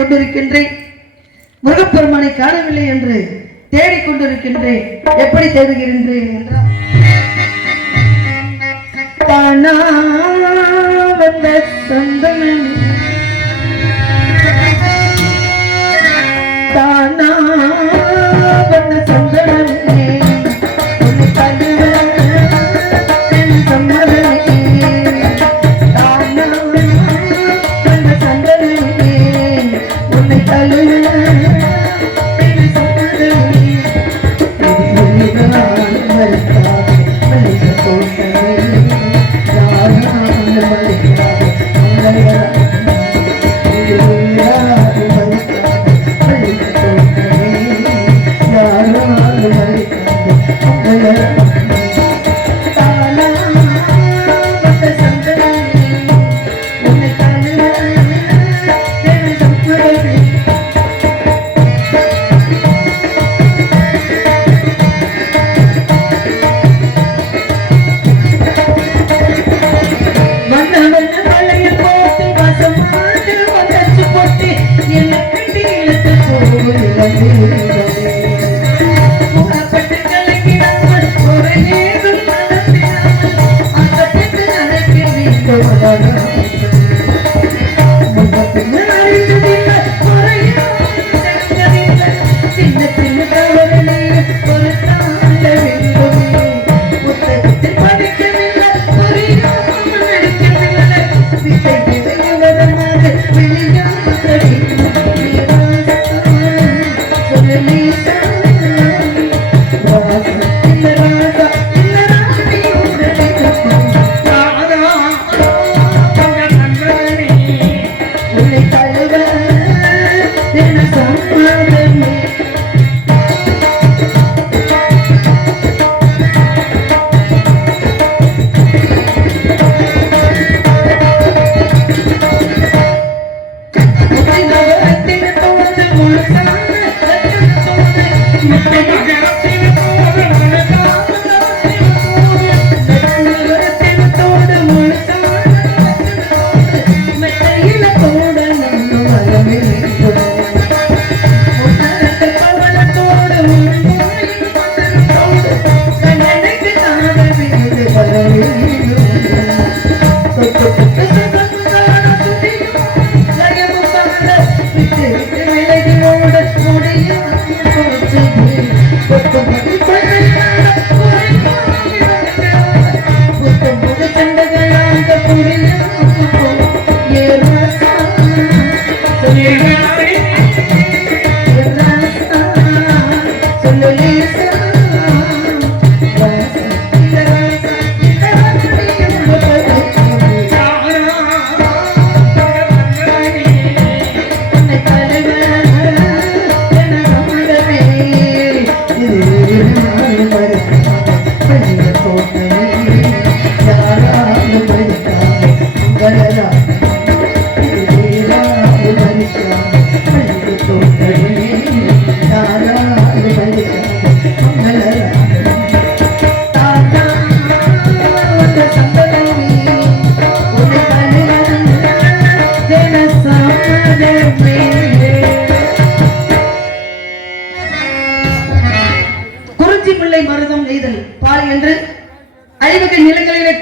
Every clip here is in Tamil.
கொண்டிருக்கின்றேன். முருகப்பெருமானை காணவில்லை என்று தேடிக்கொண்டிருக்கின்றேன். எப்படி தேடுகின்றேன் என்றால் தானா வந்த சந்தனம் தானா வந்த சந்தனமே உன்னை தழுவ என் சம்மதமே தானா வந்த சந்தனமே உன்னை தழுவ என் சம்மதமே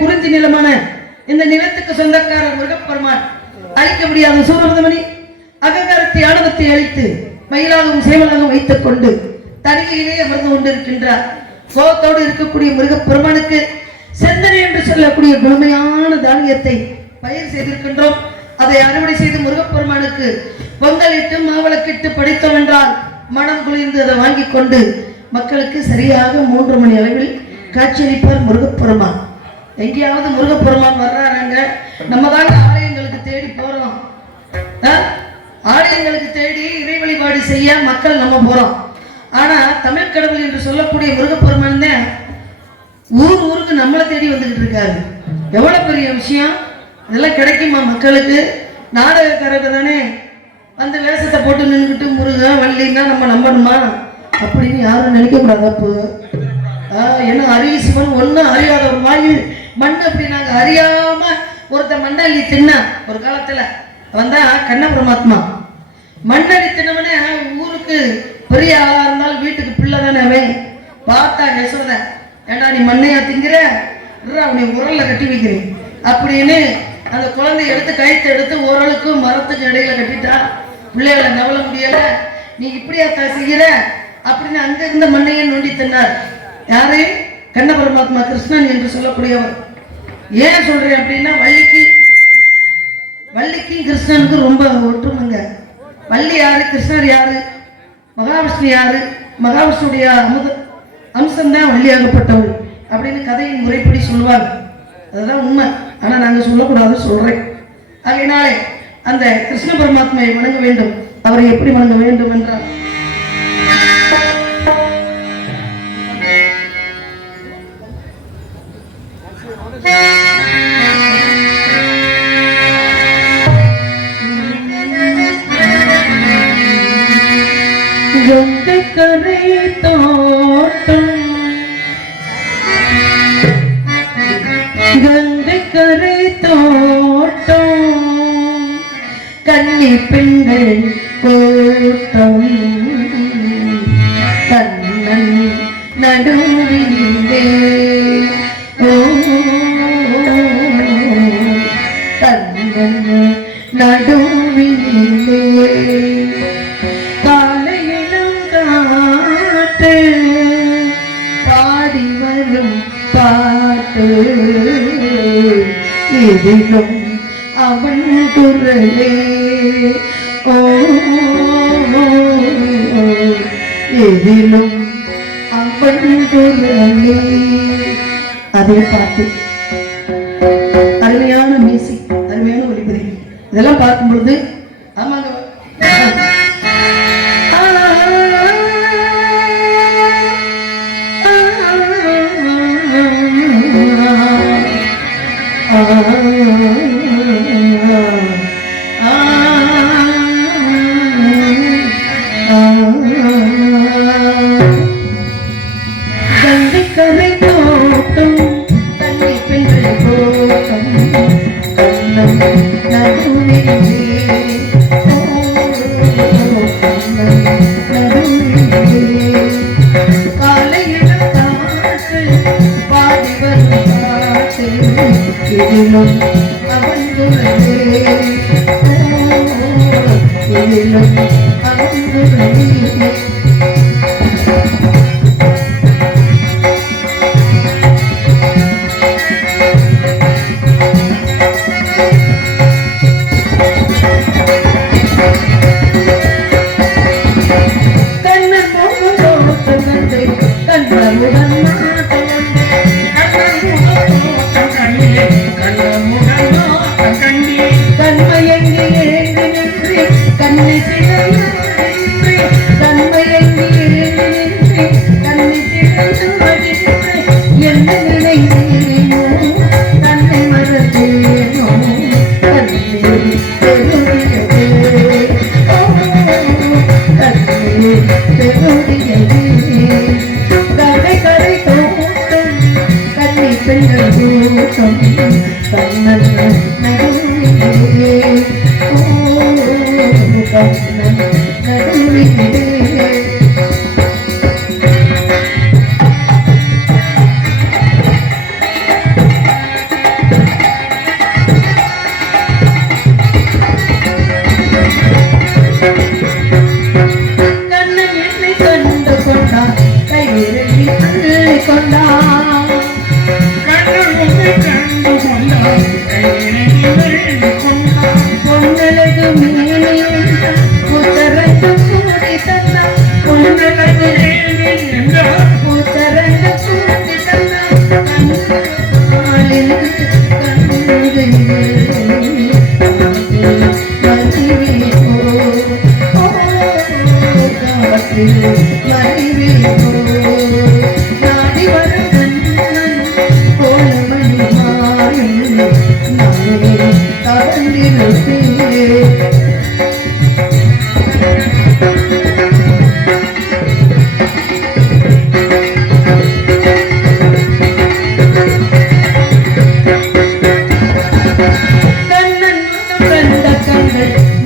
குறிஞ்சி நிலமான இந்த நிலத்துக்கு சொந்தக்காரர் முருகப்பெருமான் அழிக்க முடியாத சூரபதமணி அகங்காரத்தை ஆணவத்தை அழித்து மயிலாகவும் சேவலாகவும் வைத்துக் கொண்டு தனியிலே அமர்ந்து கொண்டிருக்கின்றார். சோகத்தோடு இருக்கக்கூடிய முருகப்பெருமானுக்கு செந்தனை என்று சொல்லக்கூடிய முழுமையான தானியத்தை பயிர் செய்திருக்கின்றோம். அதை அறுவடை செய்து முருகப்பெருமானுக்கு பொங்கலிட்டு மாவளக்கிட்டு படைத்தோம் என்றால் மனம் குளிர்ந்து அதை வாங்கி கொண்டு மக்களுக்கு சரியாக 3 மணி அளவில் காட்சியளிப்பார் முருகப்பெருமான். எங்கேயாவது முருகப்பெருமான் வர்றாங்க, நம்ம தாங்க ஆலயங்களுக்கு தேடி போறோம், ஆலயங்களுக்கு தேடி இறை வழிபாடு செய்ய மக்கள் நம்ம போறோம். ஆனா தமிழ் கடவுள் என்று சொல்லக்கூடிய முருகப்பெருமான் தான் ஊர் ஊருக்கு நம்மளை தேடி வந்துகிட்டு இருக்காரு. எவ்வளவு பெரிய விஷயம்! இதெல்லாம் கிடைக்குமா மக்களுக்கு? நாடகக்காரங்க தானே வந்து வேஷத்தை போட்டு நின்றுக்கிட்டு முருகன் வள்ளின்னா நம்ம நம்பணுமா அப்படின்னு யாரும் நினைக்க கூடாது. அப்போ ஏன்னா அரிய சிவன் ஒன்னும் அறியாத ஒரு வாயில் மண் அப்படி நாங்க அறியாம ஒருத்த மண்டாளி தின்னா ஒரு காலத்துல வந்தா கண்ண பரமாத்மா மண்ணடி தினவனே ஊருக்கு பெரிய ஆளா இருந்தாலும் வீட்டுக்கு பிள்ளை தானே அவன். பார்த்தா யசோத, ஏண்டா நீ மண்ணையா திங்கிற, அவனை உரல்ல கட்டி வைக்கிறேன் அப்படின்னு அந்த குழந்தைய எடுத்து கயிற்று எடுத்து ஓரளவுக்கு மரத்துக்கு இடையில கட்டிட்டா. பிள்ளைகளை நவள முடியல, நீ இப்படியா செய்கிற அப்படின்னு அங்க இருந்த மண்ணையை நோண்டி தின்னார். யாரு? கண்ண பரமாத்மா கிருஷ்ணன் என்று சொல்லக்கூடியவர். ஏன் சொல்றேன் அப்படின்னா, வள்ளிக்கும் கிருஷ்ணனுக்கு ரொம்ப ஒற்றுமைங்க. வள்ளி யாரு, கிருஷ்ணர் யாரு, மகாவிஷ்ணு யாரு? மகாவிஷ்ணுடைய அம்சம்தான் வள்ளியாகப்பட்டவள் அப்படின்னு கதையின் முறைப்படி சொல்லுவாங்க. அதுதான் உண்மை. ஆனா நாங்க சொல்லக்கூடாது சொல்றேன். ஆகையினாலே அந்த கிருஷ்ண பரமாத்மாவை வணங்க வேண்டும். அவரை எப்படி வணங்க வேண்டும் என்றால், கங்கை கரை தோட்டம், கங்கை கரை தோட்டம், கன்னி பெண்கள் கூட்டம், கண்ணன் நடுவிலே, கண்ணன் நடுவிலே, காலையிலும் காட்டு பாடி வரும் பாட்டு, இதிலும் அவன் குரலே, இதிலும் அவன் குரலே. அதே பாட்டு, அருமையான மியூசிக், அருமையான ஒளிப்பதிவு. இதெல்லாம் பார்க்கும் பொழுது ஆமாங்க, கங்கை கரை தோட்டம், கன்னி பெண்கள் கூட்டம், கண்ணன் நடுவிலே, கண்ணன் நடுவிலே, காலையில காற்று பாடி வரும் காற்று, இதிலும் அவன் குரலே, இதிலும் அவன் குரலே.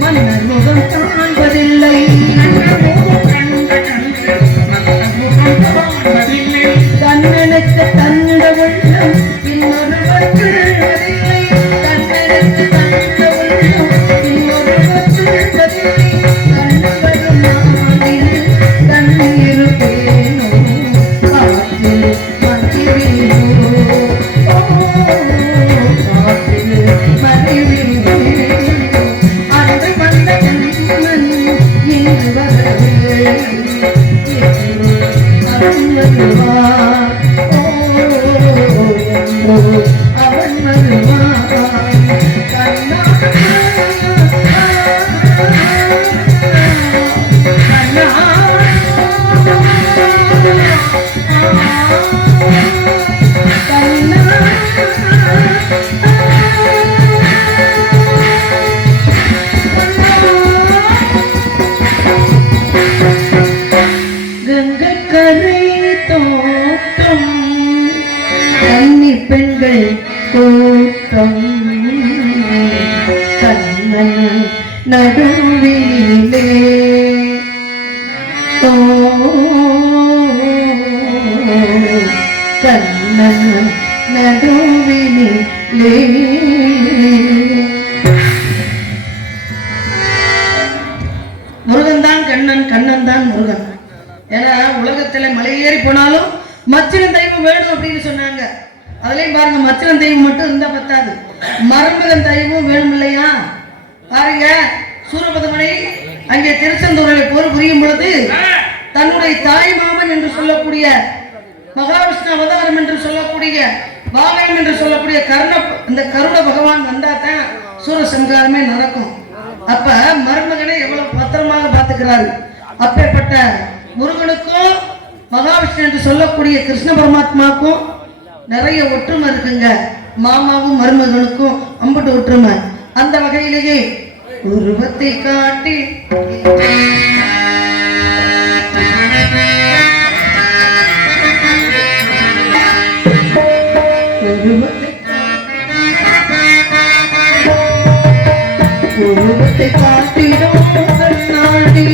மன்னர் முகம் காண்பதில் கண்ணன் நடுவினிலே முருகன் தான் கண்ணன், கண்ணன் தான் முருகன். ஏன்னா உலகத்துல மலையேறி போனாலும் மச்சின தெய்வம் வேணும் அப்படின்னு சொன்னாங்க. அதுலயும் பாருங்க, மச்சின தெய்வம் மட்டும் இருந்தா பத்தாது, மருமகன் தெய்வம் வேணும் இல்லையா? பாருங்க, சூரபதமனை அங்கே திருச்செந்தூரில் போர் புரியும் பொழுது தன்னுடைய தாய் மாமன் என்று சொல்லக்கூடிய மகாவிஷ்ணு அவதாரம் என்று சொல்லக்கூடிய வாகனம் என்று சொல்லக்கூடிய இந்த கருண பகவான் வந்தாதான் சூரசங்காரமே நடக்கும். அப்ப மருமகனை எவ்வளவு பத்திரமாக பார்த்துக்கிறாரு. அப்பேற்பட்ட முருகனுக்கும் மகாவிஷ்ணு என்று சொல்லக்கூடிய கிருஷ்ண பரமாத்மாவுக்கும் நிறைய ஒற்றுமை இருக்குங்க. மாமாவும் மருமகனுக்கும் அம்புட்டு ஒற்றுமை. அந்த வகையிலேயே உருவத்தை காட்டி உருவத்தை காட்டிடும் கண்ணாடி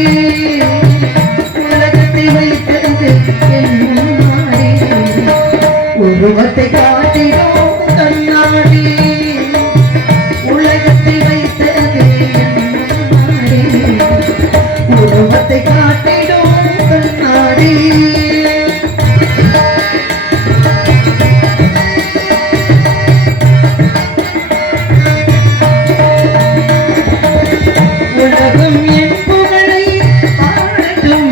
உலகத்தை வைத்தது என் முன்னாடி. உருவத்தை காட்டிடும் கண்ணாடி உலகத்தை வைத்தது என் முன்னாடி. உருவத்தை காட்டிடும் கண்ணாடி உலகம் என் புகழை பாடட்டும்,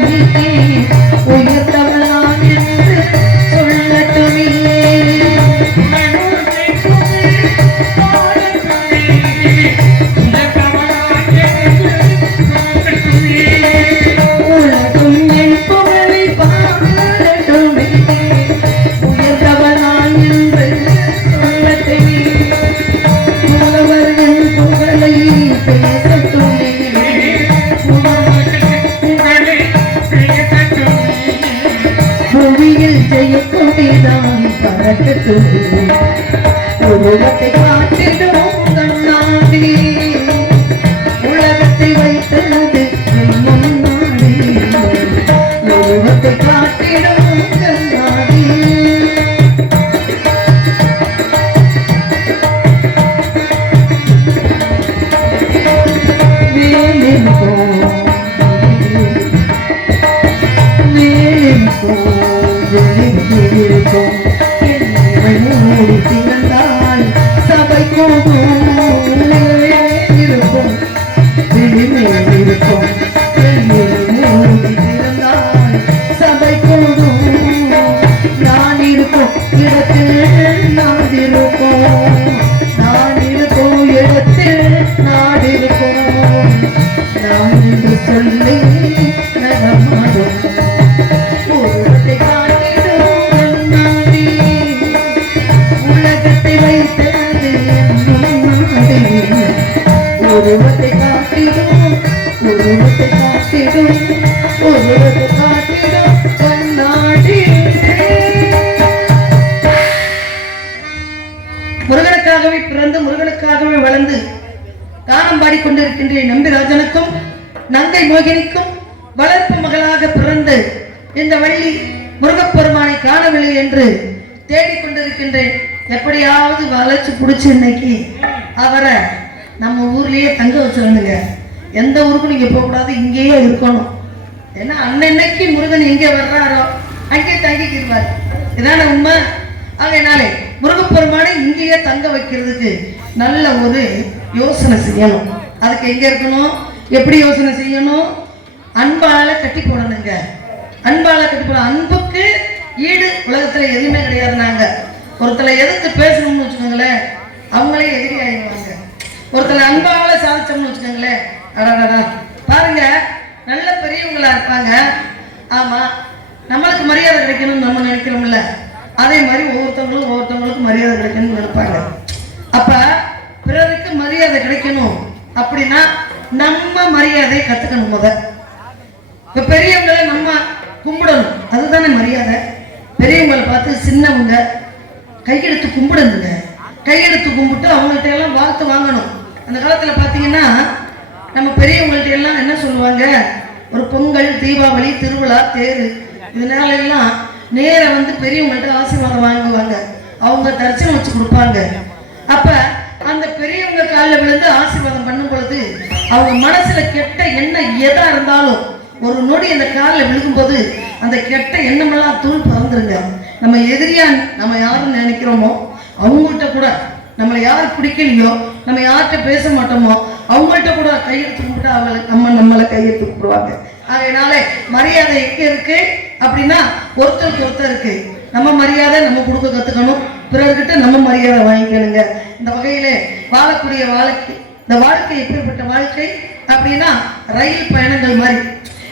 உயர்த்தவள் நான் என்று சொல்லட்டுமே. உலகம் என் புகழை பாடட்டுமே, உயர்த்தவள் நான் என்று சொல்லட்டுமே. புலவர்கள் புகழை பேசட்டுமே, புவியில் ஜெயக்கொடிதான் பறக்கட்டுமே. உருவத்தை காட்டிடும் கண்ணாடி உலகத்தை வைத்தது என் முன்னாடி. உருவத்தை காட்டிடும் கண்ணாடி திறந்தால் சபை போதும் இருக்கும், இருக்கும் திறந்தால் சபை போதும். நான் இருக்கும் இடத்தில் நாடிருப்போம், நான் இருக்கும் இடத்தில் நாடிருப்போம். நான் என்று சொல்லி நடமாடும் உருவத்தை காட்டிடும் கண்ணாடி உலகத்தை வைத்தது என் முன்னாடி. உருவத்தை காட்டிடும், உருவத்தை காட்டிடும், உருவத்தை காட்டிடும் கண்ணாடி. முருகனுக்காகவே பிறந்து முருகனுக்காகவே வளர்ந்து கானம் பாடிக்கொண்டிருக்கின்ற நம்பிராஜனுக்கும் நங்கை மோகினிக்கும் வளர்ப்பு மகளாக பிறந்து இந்த வள்ளி முருகப்பெருமானை காணவில்லை என்று தேடிக்கொண்டிருக்கின்றேன். எப்படியாவது வளைச்சு பிடிச்சி இன்னைக்கு அவரை நம்ம ஊர்லயே தங்க வச்சிருந்துங்க. எந்த ஊருக்கும் நீங்க போகக்கூடாது, இங்கேயே இருக்கணும். ஏன்னா அன்னைக்கு முருகன் எங்கே வர்றாரோ அங்கே தங்கிக்கிடுவார். இதான உண்மை. அதனாலே முருகப்பெருமானை இங்கேயே தங்க வைக்கிறதுக்கு நல்ல ஒரு யோசனை செய்யணும். அதுக்கு எங்க இருக்கணும், எப்படி யோசனை செய்யணும்? அன்பால கட்டி போடணுங்க. அன்பால கட்டி போட, அன்புக்கு ஈடு உலகத்துல எதுவுமே கிடையாது. நாங்க ஒருத்தரை எதிர்த்து பேசணும்னு வச்சுக்கோங்களேன், அவங்களே எதிரி ஆயிடுவாங்க. ஒருத்தரை அன்பால சாதிச்சோம்னு வச்சுக்கோங்களேன், அடாடா பாருங்க நல்ல பெரியவங்களா இருப்பாங்க. ஆமா, நம்மளுக்கு மரியாதை கிடைக்கணும்னு நம்ம நினைக்கிறோம்ல, அதே மாதிரி ஒவ்வொருத்தவங்களுக்கும் மரியாதை கிடைக்கணும்னு நினைப்பாங்க. அப்ப பிறருக்கு மரியாதை கிடைக்கணும் அப்படின்னா நம்ம மரியாதை கத்துக்கணும். இப்ப பெரியவங்களை நம்ம கும்பிடணும், அதுதானே மரியாதை. பெரியவங்களை பார்த்து சின்னவங்க கையெடுத்து கும்பிடணுங்க. கையெடுத்து கும்பிட்டு அவங்கள்ட்ட எல்லாம் வாழ்த்து வாங்கணும். அந்த காலத்துல பாத்தீங்கன்னா நம்ம பெரியவங்கள்ட்ட எல்லாம் என்ன சொல்லுவாங்க, ஒரு பொங்கல், தீபாவளி, திருவிழா, தேர் இதனால எல்லாம் நேர வந்து பெரியவங்கள்ட்ட ஆசீர்வாதம் வாங்குவாங்க. அவங்க தரிசனம் வச்சு கொடுப்பாங்க. அப்ப அந்த பெரியவங்க காலில் விழுந்து ஆசீர்வாதம் பண்ணும் பொழுது அவங்க மனசுல கெட்ட எண்ணம் எதா இருந்தாலும் ஒரு நொடி அந்த காலில் விழுகும்போது அந்த கெட்ட எண்ணமெல்லாம் தூள் பறந்துருங்க. நம்ம எதிரியா நம்ம யாரும் நினைக்கிறோமோ அவங்கள்ட்ட கூட நம்மளை யார் பிடிக்கலையோ, நம்ம யார்கிட்ட பேச மாட்டோமோ அவங்கள்ட்ட கூட கையெழுத்து கும்பிட்டு நம்மளை கையெழுத்து கும்பிடுவாங்க. அதனால மரியாதை எங்க இருக்கு அப்படின்னா ஒருத்தருக்கு ஒருத்தர் இருக்கு. நம்ம மரியாதை நம்ம கொடுக்க கத்துக்கணும், பிறர்கிட்ட நம்ம மரியாதை வாங்கிக்கணுங்க. இந்த வகையில வாழக்கூடிய வாழ்க்கை, இந்த வாழ்க்கை எப்படிப்பட்ட வாழ்க்கை அப்படின்னா ரயில் பயணங்கள் மாதிரி.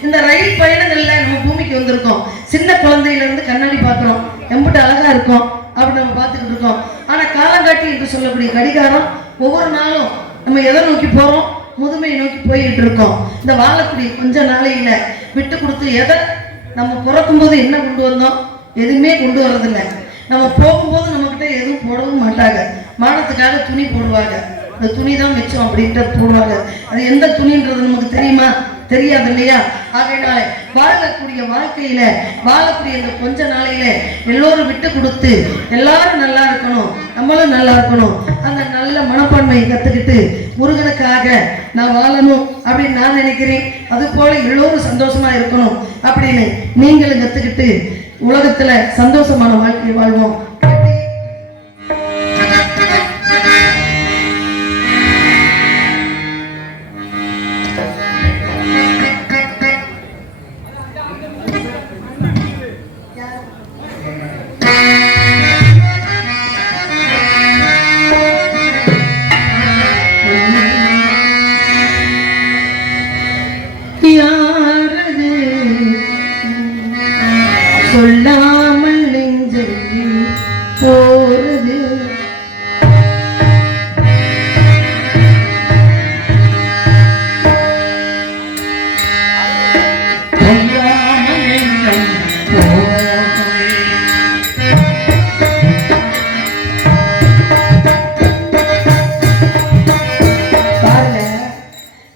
இந்த ரயில் பயணங்கள்ல நம்ம பூமிக்கு வந்திருக்கோம். சின்ன குழந்தையில இருந்து கண்ணாடி பார்க்கிறோம், எம்பிட்டு அழகா இருக்கும் அப்படி நம்ம பார்த்துக்கிட்டு இருக்கோம். ஆனா காலங்காட்டி என்று சொல்லக்கூடிய கடிகாரம் ஒவ்வொரு நாளும் நம்ம எதை நோக்கி போறோம், முதுமையை நோக்கி போயிட்டு இருக்கோம். இந்த வாழக்கூடிய கொஞ்ச நாளையில விட்டு கொடுத்து எதை நம்ம பிறக்கும் போது என்ன கொண்டு வந்தோம், எதுவுமே கொண்டு வர்றதில்லை. நம்ம போகும்போது நம்ம கிட்ட எதுவும் போடவும் மாட்டாங்க. மானத்துக்காக துணி போடுவாங்க, அந்த துணி தான் மிச்சம் அப்படின்ட்டு போடுவாங்க. அது எந்த துணின்றது நமக்கு தெரியுமா, தெரியாது இல்லையா? ஆகையினால வாழக்கூடிய வாழ்க்கையில வாழக்கூடிய இந்த கொஞ்ச நாளையில எல்லோரும் விட்டு கொடுத்து எல்லாரும் நல்லா இருக்கணும், நம்மளும் நல்லா இருக்கணும். அந்த நல்ல மனப்பான்மையை கத்துக்கிட்டு முருகனுக்காக நான் வாழணும் அப்படின்னு நான் நினைக்கிறேன். அது போல எல்லோரும் சந்தோஷமா இருக்கணும் அப்படின்னு நீங்களும் கத்துக்கிட்டு உலகத்துல சந்தோஷமான வாழ்க்கையை வாழ்வோம். சொல்லாமல் நெஞ்சல் போறது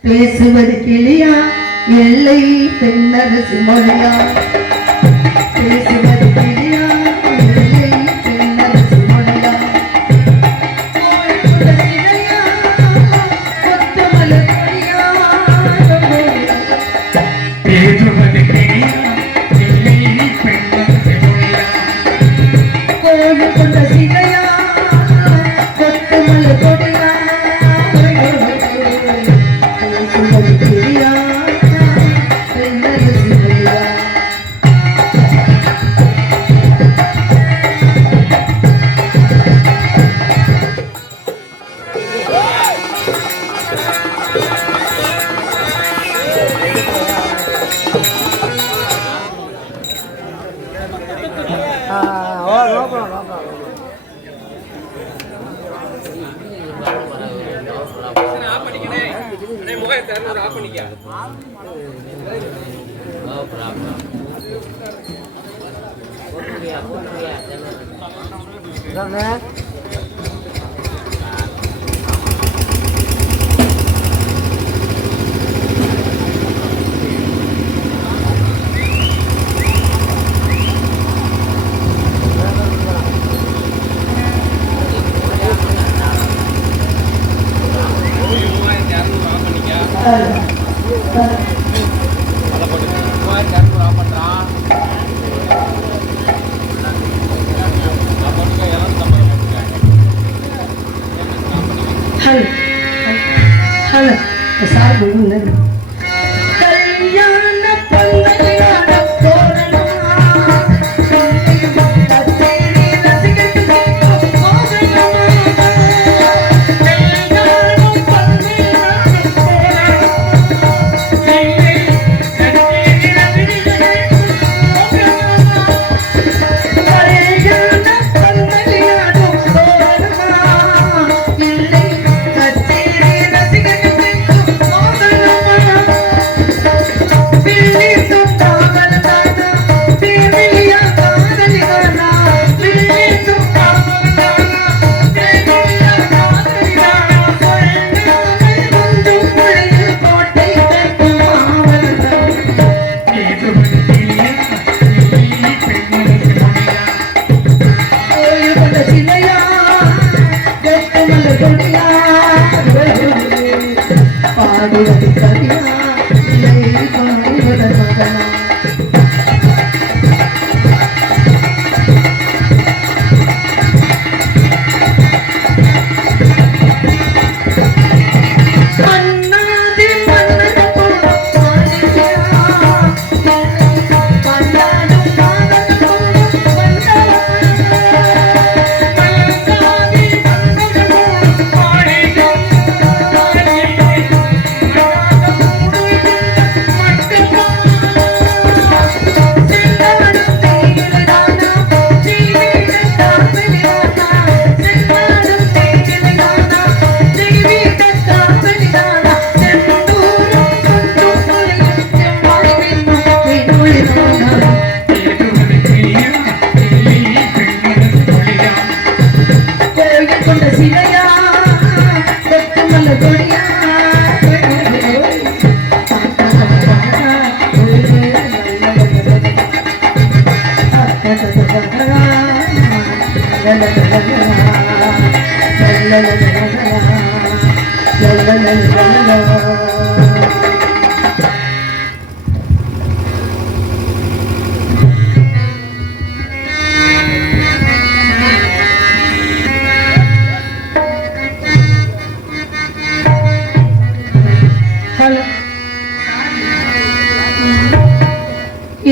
பேசுவது கிளியா எல்லை தென்னரசு மொழியா, பேசுவது கிளியா எல்லை தென்னரசு மொழியா, கொத்தமல கொடியா, பேசுவது கிளியா எல்லை தென்னரசு மொழியா, கோழி கொண்ட சிலையா கொத்தமல கொடியா, ஹலோ சார் கல்யாண பந்தலியான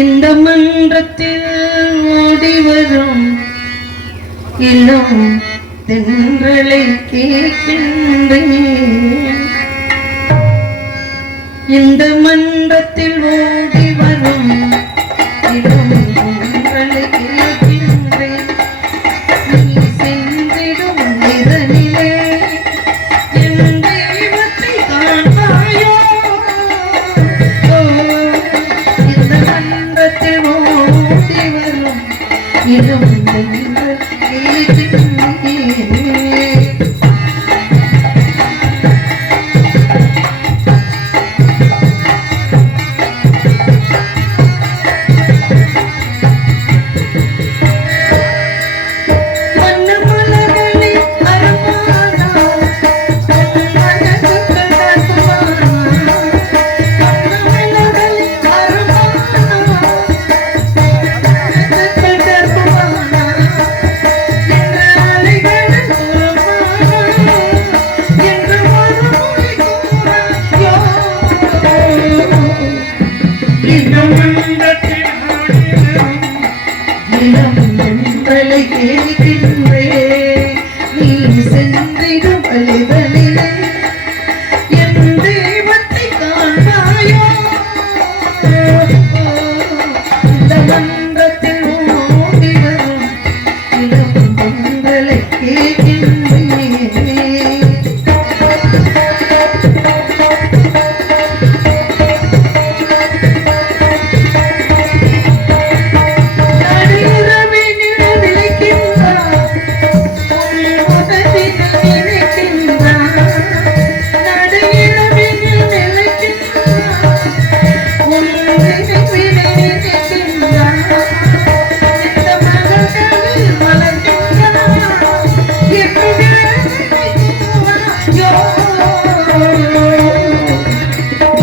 இந்த மன்றத்தில் ஓடி வரும் இளம் தென்றலை கேட்கின்றேன். இந்த மன்றத்தில் ஓடி வரும் இளம் தென்றலை கேட்கின்றேன். நீ சென்றிடும் இதனிலே என் தெய்வத்தை காண்பாயோ. இந்த மன்றத்தில் ஓடி வரும் இளம் தென்றலை கேட்கின்றேன்.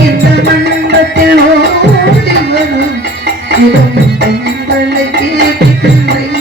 இந்த மன்றத்தில் ஓடி வரும் இளம் தென்றலை கேட்கின்றேன்.